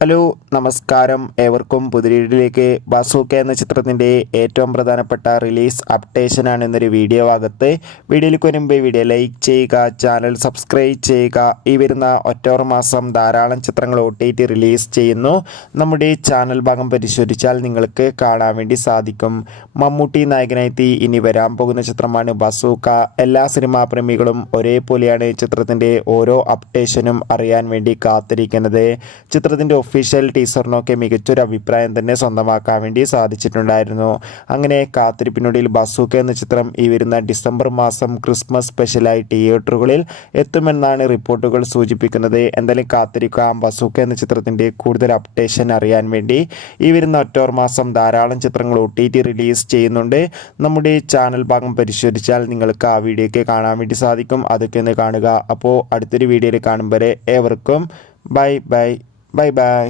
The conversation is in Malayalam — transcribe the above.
ഹലോ നമസ്കാരം. ഏവർക്കും പുതിരീടിലേക്ക് ബാസൂക്ക എന്ന ചിത്രത്തിന്റെ ഏറ്റവും പ്രധാനപ്പെട്ട റിലീസ് അപ്ഡേഷനാണ് ഇന്നൊരു വീഡിയോ ഭാഗത്ത്. വീഡിയോയിലേക്ക് വരുമ്പോൾ വീഡിയോ ലൈക്ക് ചെയ്യുക ചാനൽ സബ്സ്ക്രൈബ് ചെയ്യുക. ഈ വരുന്ന ഒറ്റോർ മാസം ധാരാളം ചിത്രങ്ങൾ ഒ റിലീസ് ചെയ്യുന്നു. നമ്മുടെ ചാനൽ ഭാഗം പരിശോധിച്ചാൽ നിങ്ങൾക്ക് കാണാൻ വേണ്ടി സാധിക്കും. മമ്മൂട്ടി നായകനായി ഇനി വരാൻ പോകുന്ന ചിത്രമാണ് ബസൂക്ക എല്ലാ സിനിമാ പ്രേമികളും ഒരേപോലെയാണ് ചിത്രത്തിന്റെ ഓരോ അപ്ഡേഷനും അറിയാൻ വേണ്ടി കാത്തിരിക്കുന്നത്. ചിത്രത്തിന്റെ ഒഫീഷ്യൽ ടീസറിനൊക്കെ മികച്ചൊരു അഭിപ്രായം തന്നെ സ്വന്തമാക്കാൻ വേണ്ടി സാധിച്ചിട്ടുണ്ടായിരുന്നു. അങ്ങനെ കാത്തിരിപ്പിനൊടിയിൽ ബസൂക്ക എന്ന ചിത്രം ഈ വരുന്ന ഡിസംബർ മാസം ക്രിസ്മസ് സ്പെഷ്യലായി തിയേറ്ററുകളിൽ എത്തുമെന്നാണ് റിപ്പോർട്ടുകൾ സൂചിപ്പിക്കുന്നത്. എന്തായാലും കാത്തിരിക്കാം. ബസൂക്ക എന്ന ചിത്രത്തിന്റെ കൂടുതൽ അപ്ഡേഷൻ അറിയാൻ വേണ്ടി ഈ വരുന്ന ഒറ്റോർ മാസം ധാരാളം ചിത്രങ്ങൾ ഒ ടി ടി റിലീസ് ചെയ്യുന്നുണ്ട്. നമ്മുടെ ചാനൽ ഭാഗം പരിശോധിച്ചാൽ നിങ്ങൾക്ക് ആ വീഡിയോയ്ക്ക് കാണാൻ വേണ്ടി സാധിക്കും. അതൊക്കെ ഒന്ന് കാണുക. അപ്പോൾ അടുത്തൊരു വീഡിയോയിൽ കാണും വരെ ഏവർക്കും. Bye bye. Bye bye